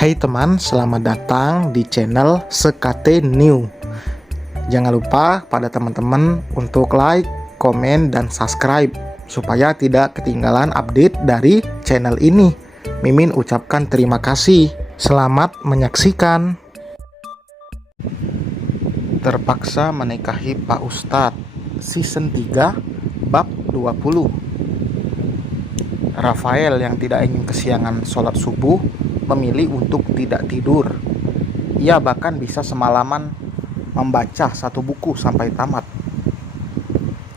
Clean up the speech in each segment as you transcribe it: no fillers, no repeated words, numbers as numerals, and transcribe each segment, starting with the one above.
Hai teman, selamat datang di channel Sekate New. Jangan lupa pada teman-teman untuk like, komen, dan subscribe supaya tidak ketinggalan update dari channel ini. Mimin ucapkan terima kasih. Selamat menyaksikan. Terpaksa menikahi Pak Ustadz, season 3, bab 20. Rafael yang tidak ingin kesiangan sholat subuh memilih untuk tidak tidur. Ia bahkan bisa semalaman membaca satu buku sampai tamat.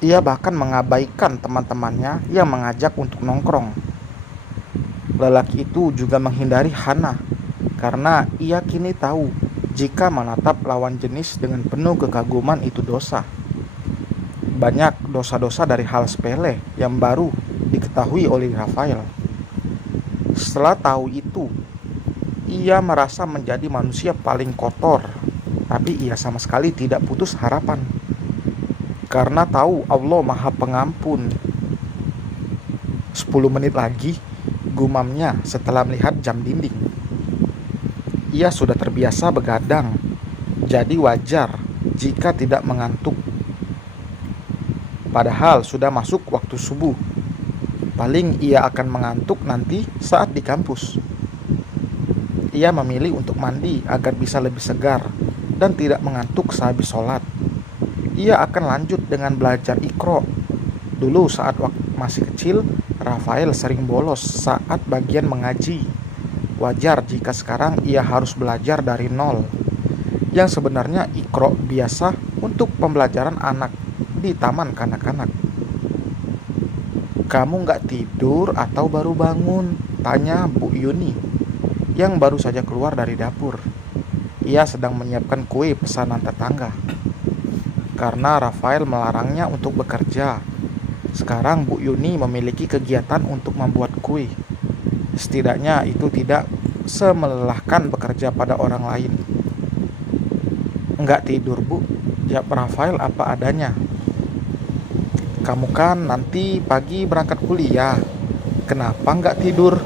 Ia bahkan mengabaikan teman-temannya yang mengajak untuk nongkrong. Lelaki itu juga menghindari Hana karena ia kini tahu jika menatap lawan jenis dengan penuh kekaguman itu dosa. Banyak dosa-dosa dari hal sepele yang baru diketahui oleh Rafael. Setelah tahu itu, ia merasa menjadi manusia paling kotor, tapi ia sama sekali tidak putus harapan. Karena tahu Allah Maha Pengampun. 10 menit lagi, gumamnya setelah melihat jam dinding. Ia sudah terbiasa begadang, jadi wajar jika tidak mengantuk. Padahal sudah masuk waktu subuh. Paling ia akan mengantuk nanti saat di kampus. Ia memilih untuk mandi agar bisa lebih segar dan tidak mengantuk sehabis sholat. Ia akan lanjut dengan belajar Iqra. Dulu saat masih kecil, Rafael sering bolos saat bagian mengaji. Wajar jika sekarang ia harus belajar dari nol. Yang sebenarnya Iqra biasa untuk pembelajaran anak di taman kanak-kanak. "Kamu nggak tidur atau baru bangun?" tanya Bu Yuni yang baru saja keluar dari dapur. Ia sedang menyiapkan kue pesanan tetangga. Karena Rafael melarangnya untuk bekerja, sekarang Bu Yuni memiliki kegiatan untuk membuat kue. Setidaknya itu tidak semelelahkan bekerja pada orang lain. "Nggak tidur, Bu," jawab Rafael apa adanya. "Kamu kan nanti pagi berangkat kuliah. Kenapa nggak tidur?"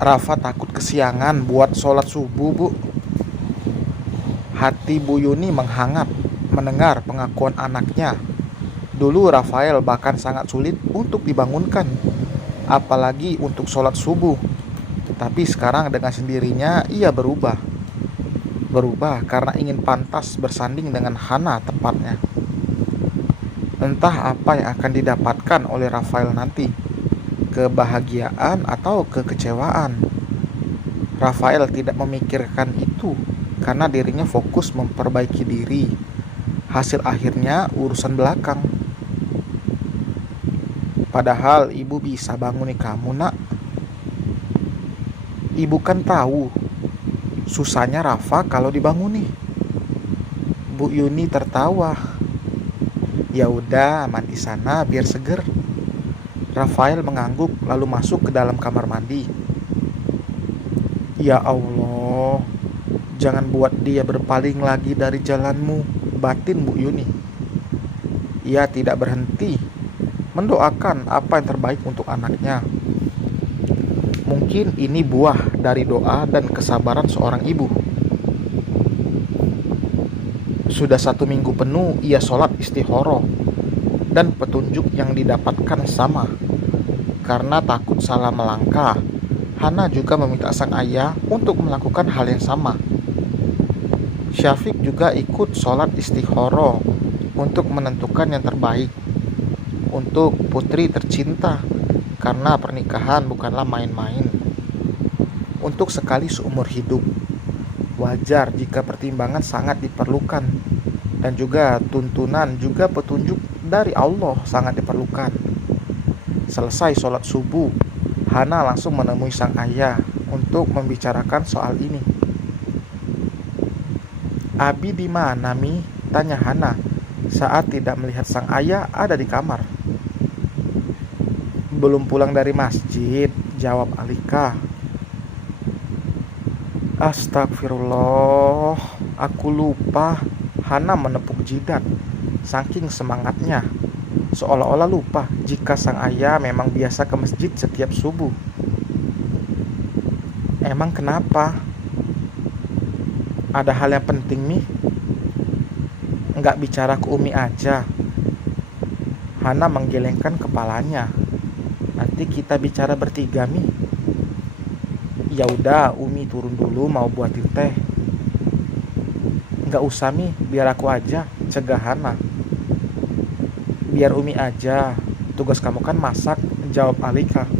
"Rafa takut kesiangan buat sholat subuh, Bu." Hati Bu Yuni menghangat mendengar pengakuan anaknya. Dulu Rafael bahkan sangat sulit untuk dibangunkan, apalagi untuk sholat subuh. Tapi sekarang dengan sendirinya ia berubah. Berubah karena ingin pantas bersanding dengan Hana tepatnya. Entah apa yang akan didapatkan oleh Rafael nanti, kebahagiaan atau kekecewaan. Rafael tidak memikirkan itu karena dirinya fokus memperbaiki diri. Hasil akhirnya urusan belakang. "Padahal ibu bisa banguni kamu, Nak." "Ibu kan tahu susahnya Rafa kalau dibanguni." Bu Yuni tertawa. "Ya udah, mandi sana biar seger." Rafael mengangguk lalu masuk ke dalam kamar mandi. "Ya Allah, jangan buat dia berpaling lagi dari jalanmu," batin Bu Yuni. Ia tidak berhenti mendoakan apa yang terbaik untuk anaknya. Mungkin ini buah dari doa dan kesabaran seorang ibu. Sudah 1 minggu penuh ia sholat istikharah, dan petunjuk yang didapatkan sama. Karena takut salah melangkah, Hana juga meminta sang ayah untuk melakukan hal yang sama. Syafiq juga ikut sholat istikharah untuk menentukan yang terbaik untuk putri tercinta, karena pernikahan bukanlah main-main. Untuk sekali seumur hidup, wajar jika pertimbangan sangat diperlukan, dan juga tuntunan juga petunjuk dari Allah sangat diperlukan. Selesai sholat subuh, Hana langsung menemui sang ayah untuk membicarakan soal ini. "Abi di mana, Mi?" tanya Hana saat tidak melihat sang ayah ada di kamar. "Belum pulang dari masjid," jawab Alika. "Astagfirullah, aku lupa." Hana menepuk jidat, saking semangatnya, seolah-olah lupa jika sang ayah memang biasa ke masjid setiap subuh. Emang kenapa? Ada hal yang penting nih? Nggak bicara ke Umi aja. Hana menggelengkan kepalanya. Nanti kita bicara bertiga mi. Ya udah, Umi turun dulu mau buatin teh. Nggak usah mi, biar aku aja, cegah Hana. Biar Umi aja, tugas kamu kan masak, jawab Alika.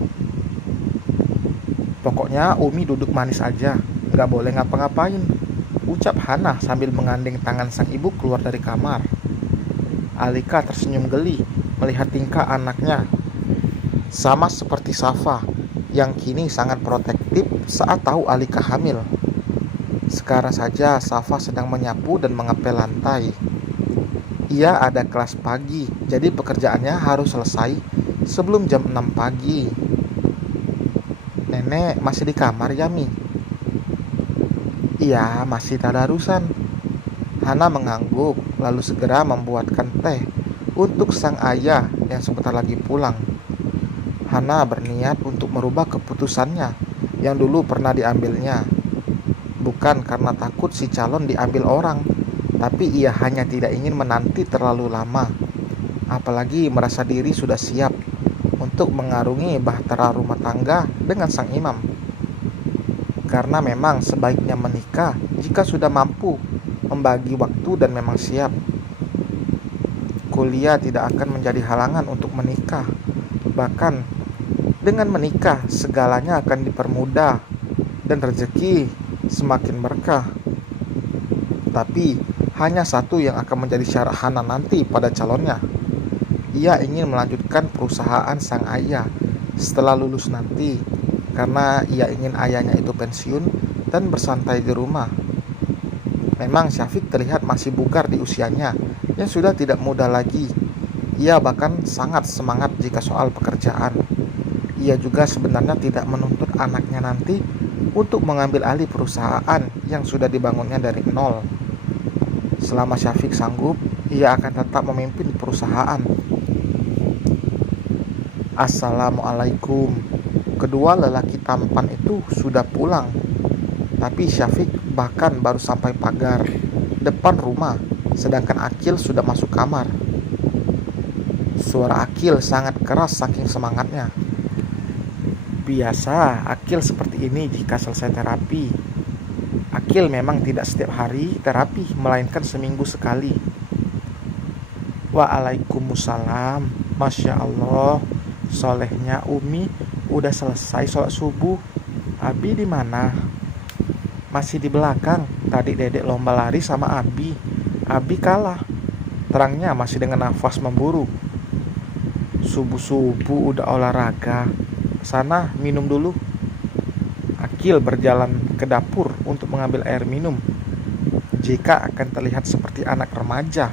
Pokoknya Umi duduk manis aja, nggak boleh ngapa-ngapain, ucap Hana sambil menggandeng tangan sang ibu keluar dari kamar. Alika tersenyum geli melihat tingkah anaknya. Sama seperti Safa yang kini sangat protektif saat tahu Alika hamil. Sekarang saja Safa sedang menyapu dan mengepel lantai. Ia ada kelas pagi, jadi pekerjaannya harus selesai sebelum jam 6 pagi. Nenek masih di kamar ya Mi? Iya, masih tadarusan. Hana mengangguk lalu segera membuatkan teh untuk sang ayah yang sebentar lagi pulang. Hana berniat untuk merubah keputusannya yang dulu pernah diambilnya. Bukan karena takut si calon diambil orang, tapi ia hanya tidak ingin menanti terlalu lama. Apalagi merasa diri sudah siap untuk mengarungi bahtera rumah tangga dengan sang imam. Karena memang sebaiknya menikah jika sudah mampu membagi waktu dan memang siap. Kuliah tidak akan menjadi halangan untuk menikah. Bahkan dengan menikah, segalanya akan dipermudah dan rezeki semakin berkah. Tapi, hanya satu yang akan menjadi syarat Hana nanti pada calonnya. Ia ingin melanjutkan perusahaan sang ayah setelah lulus nanti, karena ia ingin ayahnya itu pensiun dan bersantai di rumah. Memang Syafiq terlihat masih bugar di usianya, yang sudah tidak muda lagi. Ia bahkan sangat semangat jika soal pekerjaan. Ia juga sebenarnya tidak menuntut anaknya nanti untuk mengambil alih perusahaan yang sudah dibangunnya dari nol. Selama Syafiq sanggup, ia akan tetap memimpin perusahaan. Assalamualaikum. Kedua lelaki tampan itu sudah pulang, tapi Syafiq bahkan baru sampai pagar depan rumah, sedangkan Akil sudah masuk kamar. Suara Akil sangat keras saking semangatnya. Biasa, Akil seperti ini jika selesai terapi. Akil memang tidak setiap hari terapi, melainkan seminggu sekali. Waalaikumsalam. Masya Allah, solehnya Umi udah selesai sholat subuh. Abi di mana? Masih di belakang. Tadi Dedek lomba lari sama Abi. Abi kalah. Terangnya masih dengan nafas memburu. Subuh-subuh udah olahraga. Sana minum dulu. Akil berjalan ke dapur untuk mengambil air minum. JK akan terlihat seperti anak remaja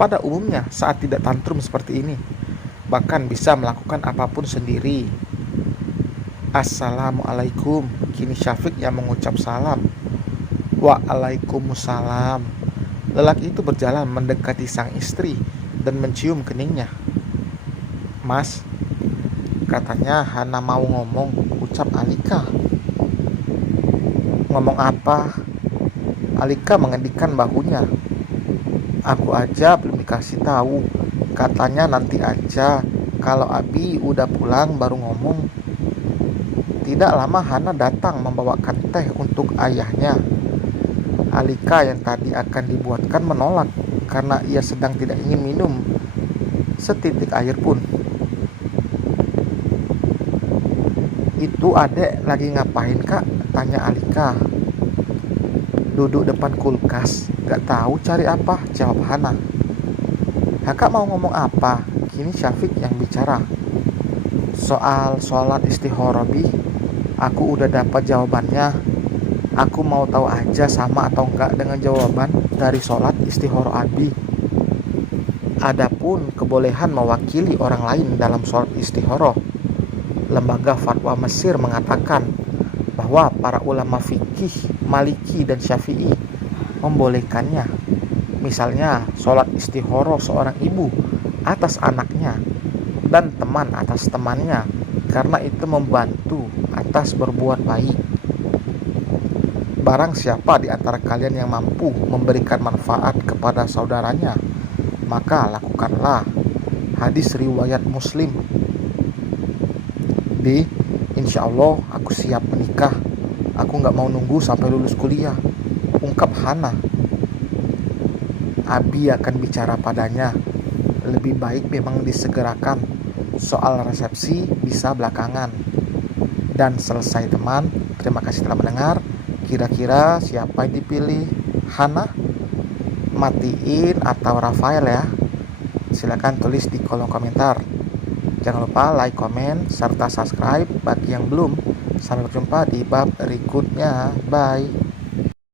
pada umumnya saat tidak tantrum seperti ini. Bahkan bisa melakukan apapun sendiri. Assalamualaikum. Kini Syafiq yang mengucap salam. Waalaikumsalam. Lelaki itu berjalan mendekati sang istri dan mencium keningnya. Mas, katanya Hana mau ngomong, ucap Alika. Ngomong apa? Alika mengendikkan bahunya. Aku aja belum dikasih tahu. Katanya nanti aja. Kalau Abi udah pulang baru ngomong. Tidak lama Hana datang membawakan teh untuk ayahnya. Alika yang tadi akan dibuatkan menolak karena ia sedang tidak ingin minum setitik air pun. Itu adek lagi ngapain kak? Tanya Alika. Duduk depan kulkas, gak tahu cari apa, jawab Hana. Kakak mau ngomong apa? Kini Syafiq yang bicara. Soal sholat istikharah bi, aku udah dapat jawabannya. Aku mau tahu aja sama atau enggak dengan jawaban dari sholat istikharah Abi. Adapun kebolehan mewakili orang lain dalam sholat istikharah, Lembaga Fatwa Mesir mengatakan bahwa para ulama fikih Maliki dan Syafi'i membolehkannya. Misalnya sholat istikharah seorang ibu atas anaknya dan teman atas temannya, karena itu membantu atas berbuat baik. Barang siapa di antara kalian yang mampu memberikan manfaat kepada saudaranya, maka lakukanlah. Hadis riwayat Muslim. B. Insya Allah aku siap menikah. Aku gak mau nunggu sampai lulus kuliah, ungkap Hana. Abi akan bicara padanya. Lebih baik memang disegerakan. Soal resepsi bisa belakangan. Dan selesai teman. Terima kasih telah mendengar. Kira-kira siapa yang dipilih? Hana, Matiin, atau Rafael ya? Silakan tulis di kolom komentar. Jangan lupa like, komen, serta subscribe bagi yang belum. Sampai berjumpa di bab berikutnya. Bye.